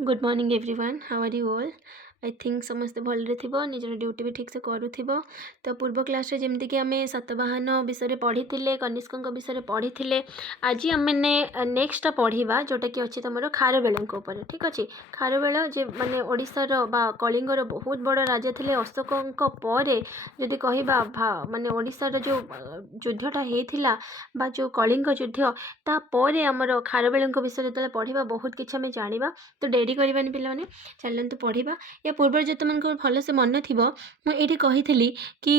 Good morning everyone, how are you all. I think समस्ते भलरे थिबो, निजर ड्यूटी भी ठीक से करूथिबो। तो पूर्व क्लास रे जेमति कि आमे सतवाहन विषय पढ़ी कनिष्कଙ୍କ विषय पढ़ी। आज आम नेक्स्ट पढ़ा जोटा कि अच्छी तुम खारवेल उपर। ठीक अच्छे, खारवेल जे माने ओडिशार बा कलिंगर बहुत बड़ राजा थे अशोक पर जदि कहबा माने ओडिशार जो युद्धटा होता बा जो कलिंग युद्ध तापर आमर खारवेल विषय जो पढ़ा बहुत किसी आम जाना। तो डेरी करवानी पिलाने चलतु पढ़ा। या पूर्व जो तुम भल से मन थी मुझे कही कि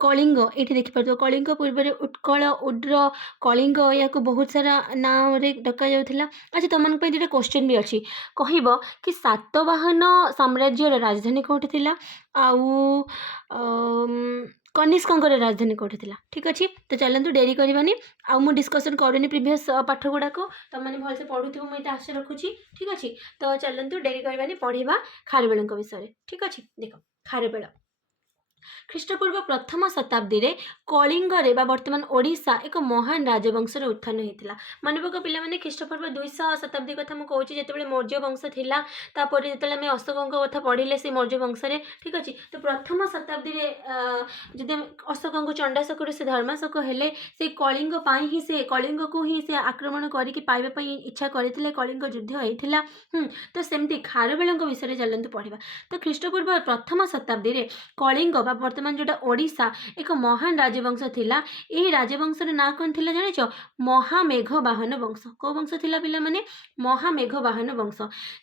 कलिंग ये देखिपुर कलिंग पूर्व उत्कल उड्र कलिंग या बहुत सारा नाँ डक जाऊला। अच्छा तुम दुटा क्वेश्चन भी अच्छी कह कि सातवाहन साम्राज्यर राजधानी कौटी थी आउ कनिष्कंकर राजधानी कौटी थी। ठीक अच्छे, तो चलतु डेरी करवानी आउ डिस्कसन करूनी प्रीवियस पाठ गुड़ाक तुमने भलसे पढ़ुव मुझे आशा रखुची। ठीक अच्छे, तो चलतु डेरी करवानी पढ़ा खारवेल विषय। ठीक अच्छे, देख खारवेल ख्रीष्टपूर्व प्रथम शताब्दी रे कलिंगरे बर्तमान ओडिशा एक महान राजवंशर उत्थान होता। मन पक पे ख्रीष्टपूर्व 200 शताब्दी कथा मुझे जो मौर्य वंश था तापर जो अशोक कथा पढ़ले से मौर्य वंश। ठीक अच्छे, तो प्रथम शताब्दी जब अशोक चंडाशोक से धर्माशोक हेले से कलिंग ही से कलिंग को ही से आक्रमण करके पाइबा इच्छा करते कलिंग युद्ध होता। तो सेमती खारवेल विषय चलतु पढ़ा। तो ख्रीष्टपूर्व प्रथम शताब्दी रे कलिंग बर्तमान जोटा ओडिशा एक महान राजवंश थिला। यही राजवंशर ना कौन थिला जानिच? महामेघवाहन वंश। को वंश थिला पिला माने? महामेघवाहन वंश।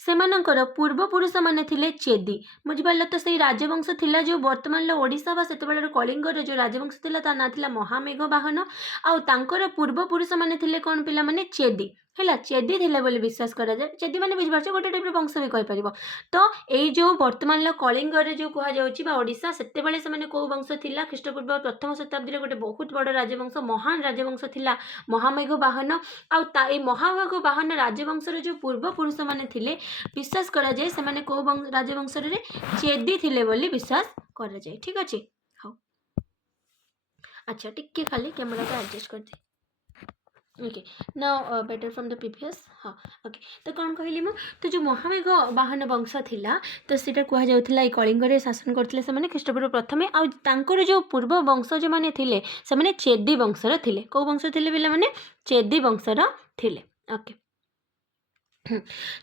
सेमानंकर पूर्वपुरुष माने थिले चेदी। बुझिपारल तो सही राजवंश थिला जो वर्तमान ओडिशा बा सेतेबेलर कलिंगर जो राजवंश थिला ता ना थिला महामेघवाहन। आउ तांकर पूर्वपुरुष माने थिले कौन पिला माने? चेदी। है चेदी थे बोली विश्वास करा जाए। चेदी माने बुझिपारछ गोटे टाइप वंश भी कहि परिबो। तो यही जो वर्तमान कलिंगर जो कह जाऊँगा सेतेबेले से कौ वंश थिला? ख्रीष्टपूर्व प्रथम शताब्दी रे गोटे बहुत बड़ राजवंश महान राजवंश थिला महामेघवाहन। आउ महामेघवाहन राजवंशर जो पूर्वपुरुष माने थिले विश्वास करा जाए से कौ राजवंश रे? चेदी थिले बोली विश्वास करा जाए। ठीक अच्छे, हाँ अच्छा टिके खाली कैमरा को एडजस्ट कर दे। Okay now better from the previous. हाँ ओके, तो कौन कहली मु तो जो महामेघवाहन वंश थिला तो सीटा कह जाउथला ए कलिंगरे शासन करथिले से ख्रीष्टपूर्व प्रथमे। आउ तांकर जो पूर्व वंशज माने थिले से चेदी वंशर थिले। को वंश थिले पिला माने? चेदी वंशर थिले। ओके,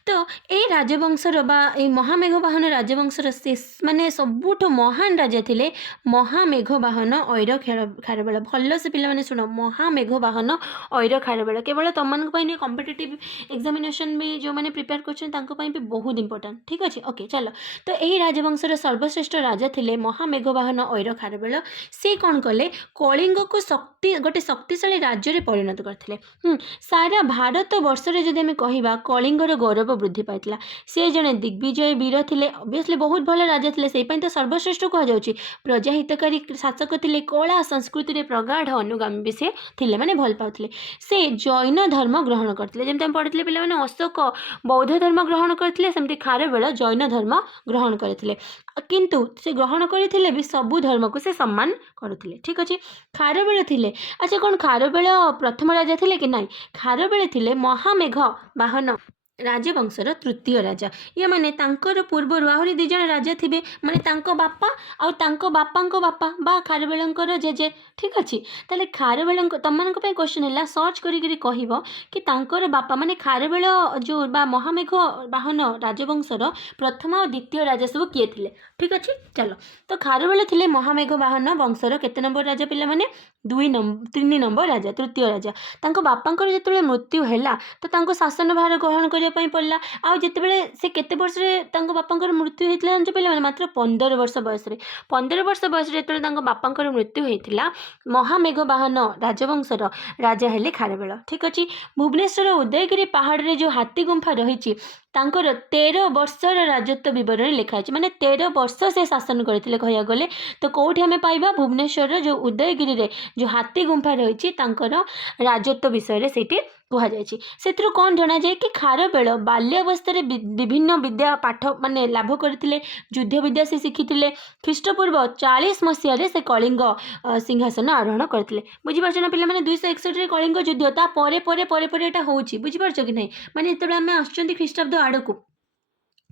तो ये राजवंशर बा महामेघवाहन राजवंशर शेष माने सबुठ महान राजा थिले महामेघवाहन ऐर खारवेल। भल से पिला माने सुन महामेघवाहन ऐर खारवेल केवल तुम कॉम्पिटिटिव एग्जामिनेशन भी जो मैंने प्रिपेयर कर भी बहुत इंपोर्टेंट। ठीक अच्छे, ओके चलो। तो यही राजवंशर सर्वश्रेष्ठ राजा थिले महामेघवाहन ऐर खारवेल। से कौन कले? कलिंग को शक्ति गोटे शक्तिशाली राज्य में परिणत करते। सारा भारत वर्षे जदि आम कह कलिंगर गौरव वृद्धि पाई। से जड़े दिग्विजय वीर थे, ऑब्वियसली बहुत भल राजा थे से तो सर्वश्रेष्ठ कह प्रजा हितकारी शासक थे। कला संस्कृति में प्रगाढ़ अनुगामी भी से थे माने भल पाते। से जैन धर्म ग्रहण करते जमी आम पढ़ी पे अशोक बौद्ध धर्म ग्रहण करते सेमती खारवेल जैन धर्म ग्रहण करते किंतु से ग्रहण करते भी सबू धर्म को से सम्मान करते। ठीक अच्छे, खारवेल थे। अच्छा कौन खारवेल प्रथम राजा थे कि नहीं? खारवेल थे महामेघवाहन राजवंशर तृतीय राजा। ये माने तांकर पूर्वर आहरी दुज राजा थे माने बापा आउ बापा बापा बा खारवेलंकर जेजे। ठीक अच्छे, ताले खारवेल तुम क्वेश्चन है सर्च कह कि तांकर बापा माने खारवेल जो बा महामेघवाहन राजवंशर प्रथम और द्वितीय राजा सब किए थे। ठीक अच्छे, चलो। तो खारवेल थे महामेघवाहन वंशर केते नंबर राजा पिला माने? 3 नंबर राजा, तृतीय राजा। बापांकर जिते मृत्यु है तो शासन भार ग्रहण करने पड़ा। आउ जितेबले से केते वर्ष बापांकर मृत्यु होता जानच पे मात्र 15 वर्ष बयस। 15 वर्ष बयस जो बापांकर मृत्यु होता महामेघवाहन राजवंशर राजा हेले खारवेल। ठीक अच्छे, भुवनेश्वर उदयगिरी पहाड़ रे जो हाथी गुंफा रही तांकर 13 वर्षर राजत्व बरण लिखाई माने 13 वर्ष से शासन करते कह गले। तो कौटी आम पाइबा? भुवनेश्वर जो उदयगिरी रे जो हाथी गुंफा रही तांकर राजत्व विषय से कहुई। से कौन जना जाए कि खारवेल बाल्यावस्था विभिन्न विद्या पाठ माने लाभ करते युद्ध विद्या से शिखी ख्रीष्टपूर्व 40 मसीह से कलिंग सिंहासन आरोहण करते। बुझीपार ना पे 261 कलिंग युद्ध तापर बुझीपार कि नहीं माने जो आम आसुच्च ख्रीष्टाब्द आड़ को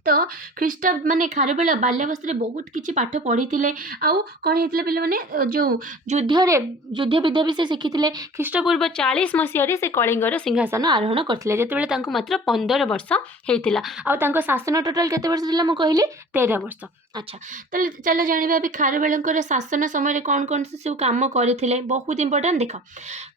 तो ଖ୍ରୀଷ୍ଟ ମାନେ ଖାରବେଳ ବାଲ୍ୟାବସ୍ଥାରେ ବହୁତ କିଛି ପାଠ ପଢ଼ିଥିଲେ। ଆଉ କ'ଣ ହେଇଥିଲା ପିଲାମାନେ ଯେଉଁ ଯୁଦ୍ଧ ବିଦ୍ୟା ବି ସେ ଶିଖିଥିଲେ। ଖ୍ରୀଷ୍ଟପୂର୍ବ 40 ମସିହାରେ ସେ କଳିଙ୍ଗର ସିଂହାସନ ଆରୋହଣ କରିଥିଲେ, ଯେତେବେଳେ ତାଙ୍କୁ ମାତ୍ର 15 ବର୍ଷ ହେଇଥିଲା। ଆଉ ତାଙ୍କ ଶାସନ ଟୋଟାଲ୍ କେତେ ବର୍ଷ ଥିଲା ମୁଁ କହିଲି 13 ବର୍ଷ। ଆଚ୍ଛା, ତାହେଲେ ଚାଲ ଜାଣିବା ଏବେ ଖାରବେଳଙ୍କର ଶାସନ ସମୟରେ କ'ଣ କ'ଣ ସେ ସବୁ କାମ କରିଥିଲେ। ବହୁତ ଇମ୍ପୋର୍ଟାଣ୍ଟ। ଦେଖ,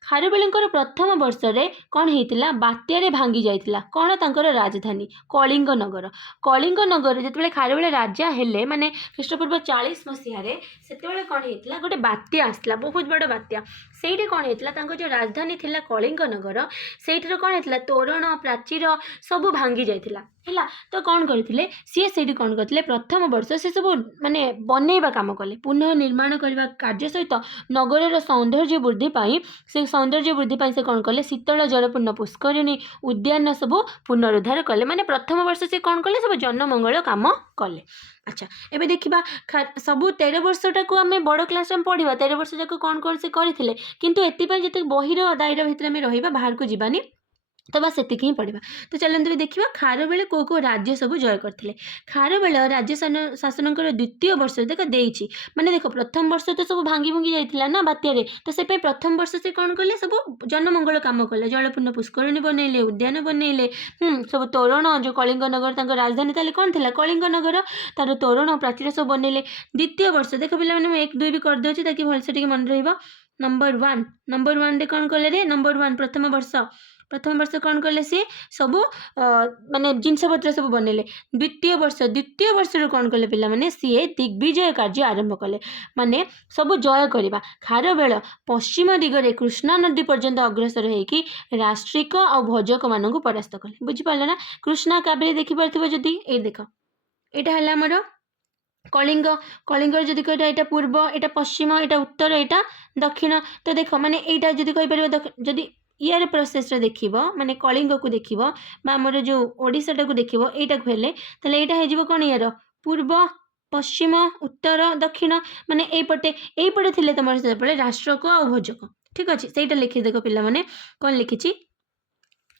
ଖାରବେଳଙ୍କର ପ୍ରଥମ ବର୍ଷରେ କ'ଣ ହେଇଥିଲା, ବାତ୍ୟାରେ ଭାଙ୍ଗି ଯାଇଥିଲା କ'ଣ ତାଙ୍କର ରାଜଧାନୀ କଳିଙ୍ଗ ନଗର। କଳିଙ୍ଗ ନଗର ଯେତେବେଳେ ଖାରବେଳ ରାଜା ହେଲେ, ମାନେ ଖ୍ରୀଷ୍ଟପୂର୍ବ 40 ମସିହାରେ, ସେତେବେଳେ କ'ଣ ହେଇଥିଲା, ଗୋଟେ ବାତ୍ୟା ଆସିଥିଲା, ବହୁତ ବଡ଼ ବାତ୍ୟା। ସେଇଠି କ'ଣ ହେଇଥିଲା, ତାଙ୍କ ଯେଉଁ ରାଜଧାନୀ ଥିଲା କଳିଙ୍ଗ ନଗର, ସେଇଠିର କ'ଣ ହେଇଥିଲା, ତୋରଣ ପ୍ରାଚୀର ସବୁ ଭାଙ୍ଗି ଯାଇଥିଲା ହେଲା। ତ କ'ଣ କରିଥିଲେ ସିଏ, ସେଇଠି କ'ଣ କରିଥିଲେ, ପ୍ରଥମ ବର୍ଷ ସେ ସବୁ ମାନେ ବନେଇବା କାମ କଲେ, ପୁନଃ ନିର୍ମାଣ କରିବା କାର୍ଯ୍ୟ ସହିତ ନଗରର ସୌନ୍ଦର୍ଯ୍ୟ ବୃଦ୍ଧି ପାଇଁ ସେ କ'ଣ କଲେ, ଶୀତଳ ଜଳପୂର୍ଣ୍ଣ ପୁଷ୍କରିଣୀ ଉଦ୍ୟାନ ସବୁ ପୁନରୁଦ୍ଧାର କଲେ। ମାନେ ପ୍ରଥମ ବର୍ଷ ସେ କ'ଣ କଲେ, ସବୁ ଜନମଙ୍ଗଳ କାମ କଲେ। ଆଚ୍ଛା, ଏବେ ଦେଖିବା ସବୁ 13 ବର୍ଷଟାକୁ ଆମେ ବଡ଼ କ୍ଲାସ୍ରେ ଆମେ ପଢ଼ିବା, 13 ବର୍ଷ ଯାକ କ'ଣ କ'ଣ ସେ କରିଥିଲେ। କିନ୍ତୁ ଏଥିପାଇଁ ଯେତେ ବହିର ଦାୟରା ଭିତରେ ଆମେ ରହିବା, ବାହାରକୁ ଯିବାନି, ତ ବାସ୍ ସେତିକି ହିଁ ପଢ଼ିବା। ତ ଚାଲନ୍ତୁ ବି ଦେଖିବା ଖାରବେଳ କେଉଁ କେଉଁ ରାଜ୍ୟ ସବୁ ଜୟ କରିଥିଲେ। ଖାରବେଳ ରାଜ୍ୟ ଶାସନଙ୍କର ଦ୍ୱିତୀୟ ବର୍ଷ ଦେଖ ଦେଇଛି, ମାନେ ଦେଖ ପ୍ରଥମ ବର୍ଷ ତ ସବୁ ଭାଙ୍ଗି ଯାଇଥିଲା ନା ବାତ୍ୟାରେ, ତ ସେପାଇଁ ପ୍ରଥମ ବର୍ଷ ସେ କ'ଣ କଲେ, ସବୁ ଜନମଙ୍ଗଳ କାମ କଲେ, ଜଳପୂର୍ଣ୍ଣ ପୁଷ୍କରିଣୀ ବନେଇଲେ, ଉଦ୍ୟାନ ବନେଇଲେ, ସବୁ ତୋରଣ, ଯେଉଁ କଳିଙ୍ଗ ନଗର ତାଙ୍କ ରାଜଧାନୀ ତାହେଲେ କ'ଣ ଥିଲା, କଳିଙ୍ଗ ନଗର, ତାର ତୋରଣ ପ୍ରାଚୀର ସବୁ ବନେଇଲେ। ଦ୍ୱିତୀୟ ବର୍ଷ ଦେଖ ପିଲାମାନେ, ମୁଁ 1 2 ବି କରିଦେଉଛି ତାକି ଭଲସେ ଟିକେ ମନେ ରହିବ। ନମ୍ବର 1ରେ କ'ଣ କଲେ ରେ, ନମ୍ବର 1 ପ୍ରଥମ ବର୍ଷ କ'ଣ କଲେ, ସିଏ ସବୁ ମାନେ ଜିନିଷପତ୍ର ସବୁ ବନେଇଲେ। ଦ୍ୱିତୀୟ ବର୍ଷରୁ କ'ଣ କଲେ ପିଲାମାନେ, ସିଏ ଦିଗ୍ବିଜୟ କାର୍ଯ୍ୟ ଆରମ୍ଭ କଲେ, ମାନେ ସବୁ ଜୟ କରିବା। ଖାରବେଳ ପଶ୍ଚିମ ଦିଗରେ କୃଷ୍ଣା ନଦୀ ପର୍ଯ୍ୟନ୍ତ ଅଗ୍ରସର ହେଇକି ରାଷ୍ଟ୍ରିକ ଆଉ ଭୋଜକମାନଙ୍କୁ ପରାସ୍ତ କଲେ। ବୁଝିପାରିଲ ନା, କୃଷ୍ଣା କାବେରୀ ଦେଖିପାରୁଥିବ ଯଦି, ଏଇ ଦେଖ, ଏଇଟା ହେଲା ଆମର କଳିଙ୍ଗର ଯଦି କହିବା, ଏଇଟା ପୂର୍ବ, ଏଇଟା ପଶ୍ଚିମ, ଏଇଟା ଉତ୍ତର, ଏଇଟା ଦକ୍ଷିଣ। ତ ଦେଖ, ମାନେ ଏଇଟା ଯଦି କହିପାରିବ, ଯଦି ইয়ার ପ୍ରୋସେସ୍ରେ ଦେଖିବ, ମାନେ କଳିଙ୍ଗକୁ ଦେଖିବ ବା ଆମର ଯେଉଁ ଓଡ଼ିଶାଟାକୁ ଦେଖିବ, ଏଇଟାକୁ ହେଲେ ତାହେଲେ ଏଇଟା ହେଇଯିବ କ'ଣ, ইয়াର ପୂର୍ବ, ପଶ୍ଚିମ, ଉତ୍ତର, ଦକ୍ଷିଣ। ମାନେ ଏଇପଟେ ଥିଲେ ତୁମର ସେତେବେଳେ ରାଷ୍ଟ୍ରକ ଆଉ ଭୋଜକ। ଠିକ୍ ଅଛି, ସେଇଟା ଲେଖି ଦେଖ ପିଲାମାନେ, କ'ଣ ଲେଖିଛି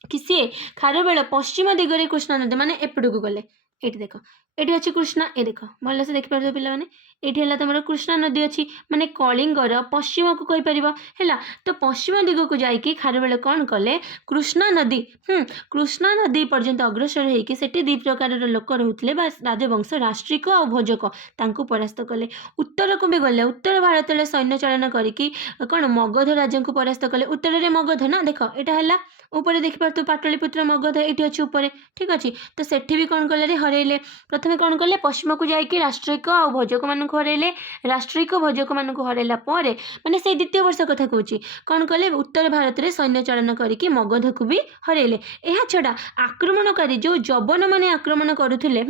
କି ସିଏ ଖାରବେଳ ପଶ୍ଚିମ ଦିଗରେ କୃଷ୍ଣା ନଦୀ, ମାନେ ଏପଟକୁ ଗଲେ। ଏଇଠି ଦେଖ, ଏଠି ଅଛି କୃଷ୍ଣା, ଏ ଦେଖ ଭଲସେ ଦେଖିପାରୁଥିବ ପିଲାମାନେ, ଏଇଠି ହେଲା ତୁମର କୃଷ୍ଣା ନଦୀ ଅଛି, ମାନେ କଳିଙ୍ଗର ପଶ୍ଚିମକୁ କହିପାରିବ ହେଲା। ତ ପଶ୍ଚିମ ଦିଗକୁ ଯାଇକି ଖାରବେଳ କ'ଣ କଲେ, କୃଷ୍ଣା ନଦୀ ପର୍ଯ୍ୟନ୍ତ ଅଗ୍ରସର ହେଇକି ସେଠି 2 ପ୍ରକାରର ଲୋକ ରହୁଥିଲେ ବା ରାଜବଂଶ, ରାଷ୍ଟ୍ରିକ ଆଉ ଭୋଜକ, ତାଙ୍କୁ ପରାସ୍ତ କଲେ। ଉତ୍ତରକୁ ବି ଗଲେ, ଉତ୍ତର ଭାରତରେ ସୈନ୍ୟ ଚାଳନା କରିକି କ'ଣ ମଗଧ ରାଜାଙ୍କୁ ପରାସ୍ତ କଲେ। ଉତ୍ତରରେ ମଗଧ ନା, ଦେଖ ଏଇଟା ହେଲା ଉପରେ ଦେଖିପାରୁଥିବ, ପାଟଳିପୁତ୍ର ମଗଧ ଏଇଠି ଅଛି ଉପରେ। ଠିକ୍ ଅଛି, ତ ସେଠି ବି କ'ଣ କଲେ, ହରେଇଲେ। ପ୍ରଥମେ କ'ଣ କଲେ, ପଶ୍ଚିମକୁ ଯାଇକି ରାଷ୍ଟ୍ରିକ ଆଉ ଭୋଜକମାନଙ୍କୁ ହରେଇଲେ। ରାଷ୍ଟ୍ରିକ ଭୋଜକମାନଙ୍କୁ ହରେଇଲା ପରେ, ମାନେ ସେଇ ଦ୍ୱିତୀୟ ବର୍ଷ କଥା କହୁଛି, କ'ଣ କଲେ, ଉତ୍ତର ଭାରତରେ ସୈନ୍ୟ ଚାଳନା କରିକି ମଗଧକୁ ବି ହରେଇଲେ। ଏହା ଛଡ଼ା ଆକ୍ରମଣକାରୀ ଯେଉଁ ଯବନମାନେ ଆକ୍ରମଣ କରୁଥିଲେ,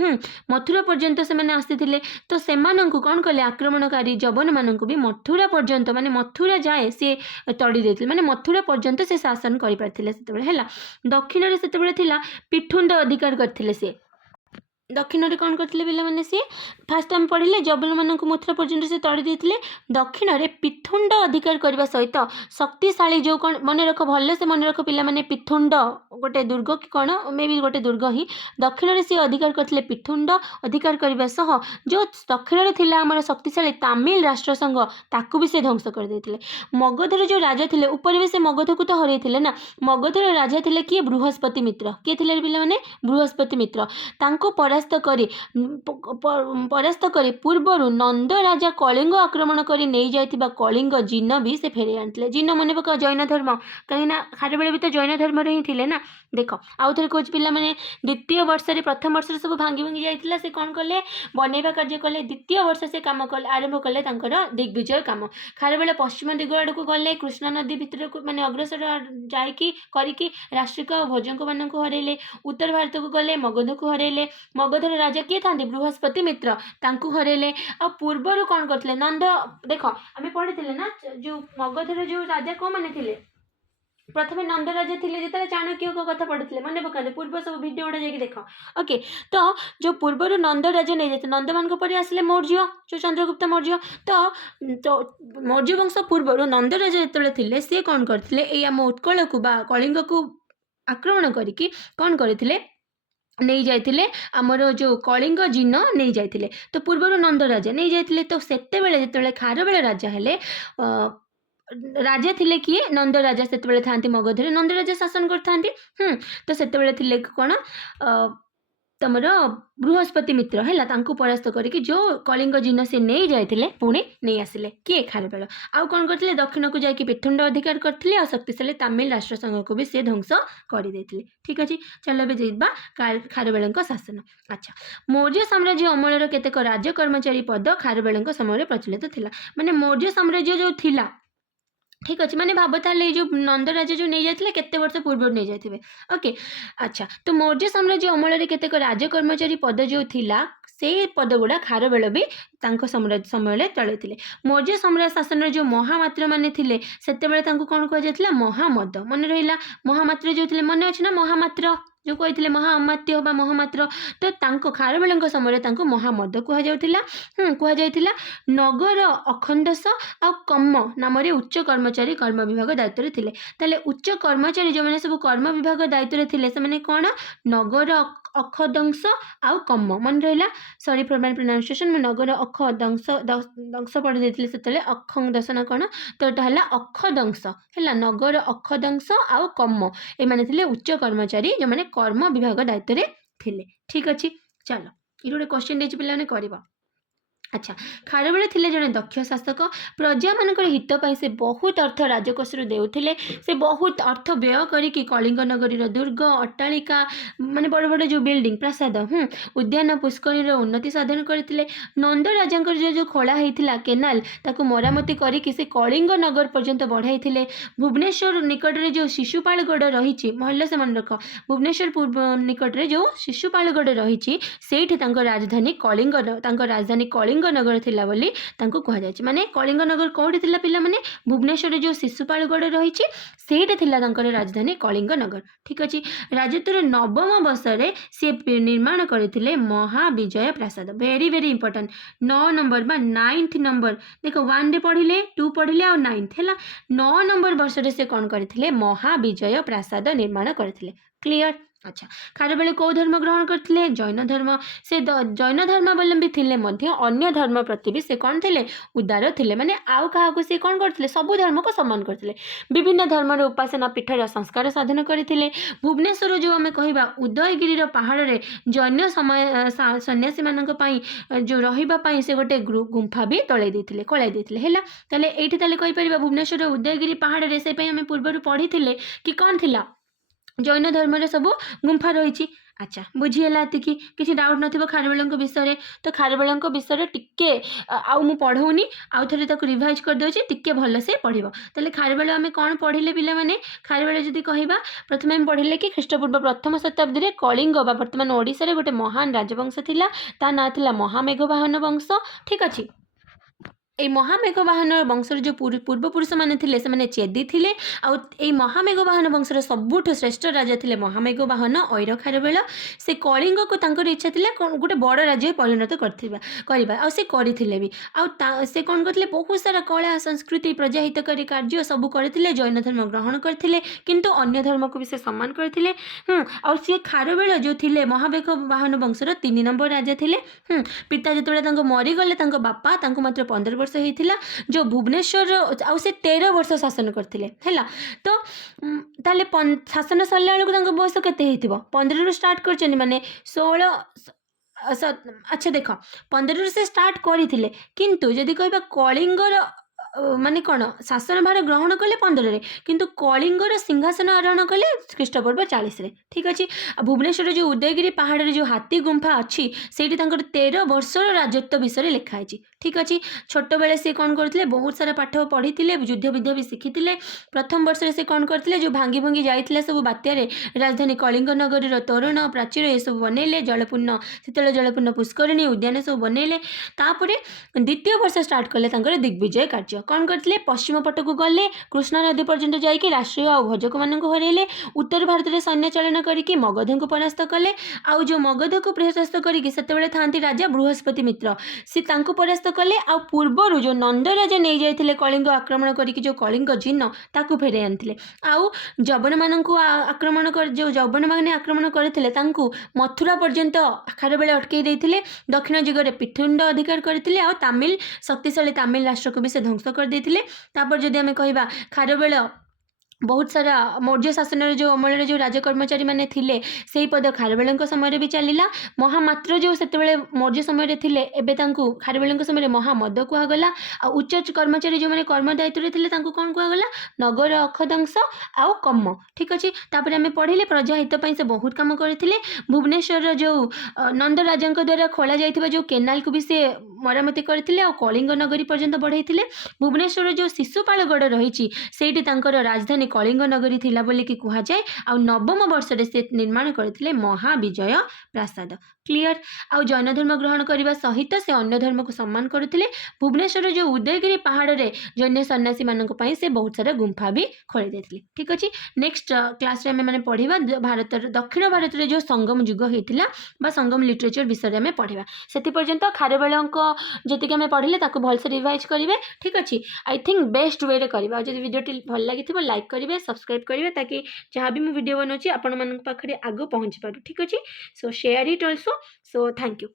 ମଥୁରା ପର୍ଯ୍ୟନ୍ତ ସେମାନେ ଆସିଥିଲେ, ତ ସେମାନଙ୍କୁ କ'ଣ କଲେ, ଆକ୍ରମଣକାରୀ ଯବନମାନଙ୍କୁ ବି ମଥୁରା ପର୍ଯ୍ୟନ୍ତ, ମାନେ ମଥୁରା ଯାଏ ସିଏ ତଡ଼ି ଦେଇଥିଲେ, ମାନେ ମଥୁରା ପର୍ଯ୍ୟନ୍ତ ସେ ଶାସନ କରିପାରିଥିଲେ ସେତେବେଳେ ହେଲା। ଦକ୍ଷିଣରେ ସେତେବେଳେ ଥିଲା ପିଠୁଣ୍ଡ ଅଧିକାର କରିଥିଲେ ସିଏ। ଦକ୍ଷିଣରେ କ'ଣ କରିଥିଲେ ପିଲାମାନେ, ସିଏ ଫାଷ୍ଟ ଆମେ ପଢ଼ିଲେ ଯବନମାନଙ୍କୁ ମଥୁରା ପର୍ଯ୍ୟନ୍ତ ସେ ତଡ଼ି ଦେଇଥିଲେ। ଦକ୍ଷିଣରେ ପିଥୁଣ୍ଡ ଅଧିକାର କରିବା ସହିତ ଶକ୍ତିଶାଳୀ ଯେଉଁ କ'ଣ, ମନେ ରଖ, ଭଲସେ ମନେ ରଖ ପିଲାମାନେ, ପିଥୁଣ୍ଡ ଗୋଟେ ଦୁର୍ଗ କି କ'ଣ, ମେ ବି ଗୋଟେ ଦୁର୍ଗ ହିଁ। ଦକ୍ଷିଣରେ ସିଏ ଅଧିକାର କରିଥିଲେ, ପିଥୁଣ୍ଡ ଅଧିକାର କରିବା ସହ ଯେଉଁ ଦକ୍ଷିଣରେ ଥିଲା ଆମର ଶକ୍ତିଶାଳୀ ତାମିଲ ରାଷ୍ଟ୍ରସଂଘ, ତାକୁ ବି ସେ ଧ୍ୱଂସ କରିଦେଇଥିଲେ। ମଗଧର ଯେଉଁ ରାଜା ଥିଲେ, ଉପରେ ବି ସେ ମଗଧକୁ ତ ହରେଇଥିଲେ ନା। ମଗଧର ରାଜା ଥିଲେ କିଏ, ବୃହସ୍ପତି ମିତ୍ର। କିଏ ଥିଲେ ପିଲାମାନେ, ବୃହସ୍ପତି ମିତ୍ର। ତାଙ୍କୁ ପରାସ୍ତ କରି ପୂର୍ବରୁ ନନ୍ଦ ରାଜା କଳିଙ୍ଗ ଆକ୍ରମଣ କରି ନେଇଯାଇଥିବା କଳିଙ୍ଗ ଜିନ ବି ସେ ଫେରାଇ ଆଣିଥିଲେ। ଜିନ ମନେ ପକା, ଜୈନ ଧର୍ମ, କାହିଁକିନା ଖାରବେଳ ବି ତ ଜୈନ ଧର୍ମରେ ହିଁ ଥିଲେ ନା। ଦେଖ ଆଉ ଥରେ କହୁଛି ପିଲାମାନେ, ଦ୍ୱିତୀୟ ବର୍ଷରେ, ପ୍ରଥମ ବର୍ଷରେ ସବୁ ଭାଙ୍ଗି ଯାଇଥିଲା, ସେ କ'ଣ କଲେ, ବନେଇବା କାର୍ଯ୍ୟ କଲେ। ଦ୍ୱିତୀୟ ବର୍ଷ ସେ କାମ ଆରମ୍ଭ କଲେ ତାଙ୍କର ଦିଗ୍ବିଜୟ କାମ। ଖାରବେଳ ପଶ୍ଚିମ ଦିଗ ଆଡ଼କୁ ଗଲେ, କୃଷ୍ଣା ନଦୀ ଭିତରକୁ ମାନେ ଅଗ୍ରସର ଯାଇକି କରିକି ରାଷ୍ଟ୍ରିକ ଆଉ ଭୋଜକମାନଙ୍କୁ ହରେଇଲେ। ଉତ୍ତର ଭାରତକୁ ଗଲେ, ମଗଧକୁ ହରେଇଲେ। ମଗଧର ରାଜା କିଏ ଥାନ୍ତି, ବୃହସ୍ପତି ମିତ୍ର, ତାଙ୍କୁ ହରେଇଲେ। ଆଉ ପୂର୍ବରୁ କ'ଣ କରିଥିଲେ, ନନ୍ଦ, ଦେଖ ଆମେ ପଢ଼ିଥିଲେ ନା, ଯେଉଁ ମଗଧର ଯେଉଁ ରାଜା କେଉଁମାନେ ଥିଲେ, ପ୍ରଥମେ ନନ୍ଦ ରାଜା ଥିଲେ, ଯେତେବେଳେ ଚାଣକ୍ୟଙ୍କ କଥା ପଢ଼ିଥିଲେ, ମନେ ପକାନ୍ତୁ, ପୂର୍ବ ସବୁ ଭିଡ଼ିଓ ଗୁଡ଼ା ଯାଇକି ଦେଖ। ଓକେ, ତ ଯେଉଁ ପୂର୍ବରୁ ନନ୍ଦ ରାଜା ନେଇଯାଇଥିଲେ, ନନ୍ଦମାନଙ୍କ ପରେ ଆସିଲେ ମୌର୍ଯ୍ୟ, ଯେଉଁ ଚନ୍ଦ୍ରଗୁପ୍ତ ମୌର୍ଯ୍ୟ। ତ ମୌର୍ଯ୍ୟ ବଂଶ ପୂର୍ବରୁ ନନ୍ଦ ରାଜା ଯେତେବେଳେ ଥିଲେ, ସିଏ କ'ଣ କରିଥିଲେ, ଏଇ ଆମ ଉତ୍କଳକୁ ବା କଳିଙ୍ଗକୁ ଆକ୍ରମଣ କରିକି କ'ଣ କରିଥିଲେ, नहीं जाइथिले हमर जो कलिंग जिन्न नहीं जाइथिले तो पूर्वरु नंद राजा नहीं जाइथिले तो सेतेबेले जेतेबेले खारवेल राजा हेले राजा थिले किए नंद राजा सेतेबेले थांती मगधरे नंद राजा शासन करथांती तो सेतेबेले थिले कोन तमर बृहस्पति मित्र है परास्त करके जो कलिंग जिन्न से नहीं जाइथिले पुणी नहीं आसिले किए खारवेल आउ कौन करथिले दक्षिण को जाकि पिथुंड अधिकार करथिले और शक्तिशाली तमिल राष्ट्र संघ को भी से ध्वंस कर देथिले ठीक अछि चलो बे जिबा खारवेल शासन अच्छा मौर्य साम्राज्य अमलर केतेक राज्य कर्मचारी पद खारवेल समय प्रचलित थिला माने मौर्य साम्राज्य जो थिला ठीक अच्छे मैंने भाव ताले जो नंद राजा जो नहीं जाते केते वर्ष पूर्व नहीं जाते ओके अच्छा तो मौर्य साम्राज्य अमल केतेक राज्य कर्मचारी पद जो थिला से पद गुड़ा खारवेल भी समय चलते मौर्य सम्राट शासन जो महामात्र माने थिले सेतेबेले तांको कोन कह जायतिला महामद मन रहिला महामात्र जो थिले मन अछि ना महामात्र जो कही महाअमात्य बा महामात्र तो तांको खारवेल समय तांको महामद कहुला नगर अखंडस आ कम नाम उच्च कर्मचारी कर्म विभाग दायित्व थिले ताले उच्च कर्मचारी जो मैंने सब कर्म विभाग दायित्व थिले से माने कोन नगर अखदंश आ कम मन रहिला सॉरी फॉर माय प्रोनाउंसिएशन मैं नगर अखदंश दंश पढ़ी देथिले सेतले अखंडस ना कोन तो एटा हला अखदंश हैला नगर अखदंश आ कम ए माने थिले उच्च कर्मचारी जो माने कर्म विभाग दायित्व थिले ठीक अच्छे चलो ये गोटे क्वेश्चन देछि पिलाने करबा अच्छा खारवेल थिले जने दक्ष शासक प्रजा मानक हित पाई से बहुत अर्थ राजकोषर देउथिले से बहुत अर्थ व्यय करिकी कलिंग नगरी दुर्ग अट्टालिका माने बड़ बड़ जो बिल्डिंग प्रासाद उद्यान पुष्करणी उन्नति साधन करथिले नंद राजांकर जो खोला हेतिला केनाल ताकू मरामती करिकी से कलिंग नगर पर्यंत बढ़ाइथिले भुवनेश्वर निकट रे जो शिशुपालगढ़ रहिछि महल्ला से मन रख भुवनेश्वर पूर्व निकट रे जो शिशुपालगढ़ रहिछि सेठी तांको राजधानी कलिंग तांको राजधानी कलिंग नगर थिला बोली तांको कहा जायछि माने कलिंग नगर कोठी थिला पिला माने भुवनेश्वर जो शिशुपालगढ़ रहिछि सेठी थिला तांकर राजधानी कलिंग नगर ठीक अछि राजत्वर नवम वर्ष रे से निर्माण करथिले महाविजय प्रासाद वेरी वेरी इंपोर्टेंट 9 नंबर बा 9th नंबर देखो 1 रे पढिले 2 पढिले और 9th हैला 9 नंबर वर्ष रे से कोन करथिले महाविजय प्रासाद निर्माण करथिले क्लियर अच्छा खारवेल कौ धर्म ग्रहण करथिले जैन धर्म से जैन धर्मावलंबी थिले मध्य अन्य धर्म प्रति भी से कौन थिले उदार थिले माने आउ काहाकू से कौन करथिले सबु धर्म को सम्मान करथिले विभिन्न धर्म रे उपासना पीठर संस्कार साधन करथिले भुवनेश्वर जो हमें कहिबा उदयगिरी रो पहाड़ रे जैन समय सन्यासी मानक पई जो रहिबा पई से गोटे गुंफा भी तळे देथिले कोळाई देथिले हैला तले एठी तले कहि परिबा भुवनेश्वर उदयगिरी पहाड़ रे से पई हमें पूर्वरु पढिथिले कि कौन थिला जैन धर्म रे सब गुंफा रही अच्छा बुझीगला कि किसी डाउट नथिबो खारवेल विषय तो खारवेल विषय टिके आउ मु पढ़ौनी आउ थरे ताको रिवाइज कर देउची टिके भल से पढ़िबो तले खारवेल आमे कोन पढ़िले पिला माने खारवेल जदी कहिबा प्रथमे हम पढ़िले कि ख्रीष्टपूर्व प्रथम शताब्दी रे कलिंग बा वर्तमान ओडिसा रे गोटे महान राजवंश थिला ता ना थिला महामेघवाहन वंश ठीक अछि ए महामेघवाहन वंशर जो पूर्व पुरुष माने थिले से माने चेदी थिले आ ए महामेघवाहन वंशर सबुठ श्रेष्ठ राजा थिले महामेघवाहन ऐर खारवेल से कलिंग को तांकर इच्छा थिले गोटे बड़ राज्य परिणत करबा आ से करथिले भी आ से कोन करथिले बहुत सारा कला संस्कृति प्रजाहितकारी कार्य सब करथिले जैन धर्म ग्रहण करथिले किंतु अन्य धर्म को भी से सम्मान करथिले आ से खारवेल जो थिले महामेघवाहन वंशर 3 नंबर राजा थिले पिता जेतबेले तांको मरि गले तांको बापा तांको मात्र 15 वर्ष होता जो भुवनेश्वर आउ से 13 वर्ष शासन करथिले हैला तो ताले शासन सरला बेलू बयस केते 15 स्टार्ट कर माने 16 अच्छा देख 15 से स्टार्ट करथिले किंतु जदि कहबा कलिंगर माने कौन शासन भार ग्रहण कले 15 रे किंतु कलिंगर सिंहासन आरोहण कले ख्रीष्टपूर्व 40 रे ठीक अच्छे भुवनेश्वर जो उदयगिरी पहाड़ रे जो हाथी गुंफा अच्छी से 13 वर्षर राजत्व विषय लिखाई ठीक अच्छे छोट बेले से कौन करते बहुत सारा पाठ पढ़ी युद्ध विद्या भी शिखी प्रथम वर्ष से कौन करते जो भांगी भांगी जाइए सब बात्यारे राजधानी कलिंग नगर तोरण प्राचीर ये सब बनइले जलपूर्ण शीतल जलपूर्ण पुष्करणी उद्यान सब बनइले तापरे द्वितीय वर्ष स्टार्ट कले दिग्विजय कार्य कौन करते पश्चिम पट को गले कृष्णा नदी पर्यंत जाइए राष्ट्रीय आ भजक मान हरइले उत्तर भारत में सैन्य चालन करके मगध को परास्त कले आउ जो मगध को परास्त करके से था राजा बृहस्पति मित्र सी परास्त कले आ पूर्वर जो नंद राजा नहीं जाते कलिंग आक्रमण करके जो कलिंग चिन्ह ताकू फेरे आनी आउ जौवन मान आक्रमण कर जो जौवन मैंने आक्रमण करते मथुरा पर्यंत खारबेल अटकई देते दक्षिण दिगरे पिठुंड अधिकार करते आ तमिल शक्तिशाली तमिल राष्ट्र को भी से ध्वंस कर देते तापर जदि आमे कहिबा खारबेल बहुत सारा मौर्य शासन जो अमल जो राज कर्मचारी मैंने थिले से पद खारबेल समय भी चलला महामात्र जो से मौर्य समय थे एवं खारबेल समय महामद कहगला आ उच्च कर्मचारी जो मैंने कर्म दायित्व थे कौन कहगला नगर अखदंश आउ कम ठीक अच्छे तापर आम पढ़े प्रजा हित से बहुत कम करते भुवनेश्वर जो नंद राजा द्वारा खोल जा जो केनाल को भी से मरामती करते आ कलिंग नगरी पर्यंत बढ़ाई भुवनेश्वर जो शिशुपालगढ़ रही राजधानी कलिंग नगरी थिला बोली कि कह जाए आ नवम वर्ष से निर्माण करते महाविजय प्रासाद क्लियर आ जैन धर्म ग्रहण करने सहित से अन्य धर्म को सम्मान करते भुवनेश्वर जो उदयगिरी पहाड़ रे जैन सन्यासी मानक से बहुत सारा गुंफा भी खोली देते ठीक अच्छे नेक्स्ट क्लास रे मैंने पढ़ा भारत दक्षिण भारत में जो संगम युग होता संगम लिटरेचर विषय में पढ़ा से पर्यंत खारबेल जी आम पढ़ले भलसे रिवाइज करेंगे ठीक अच्छे आई थिंक बेस्ट वे करवा जब वीडियो भल लगी लाइक करेंगे सब्सक्राइब करेंगे ताकि जहाँ भी मुझे वीडियो बनाऊँ आपण मान पाखे आगे पहुँची पारू ठीक अच्छे सो share it also so thank you.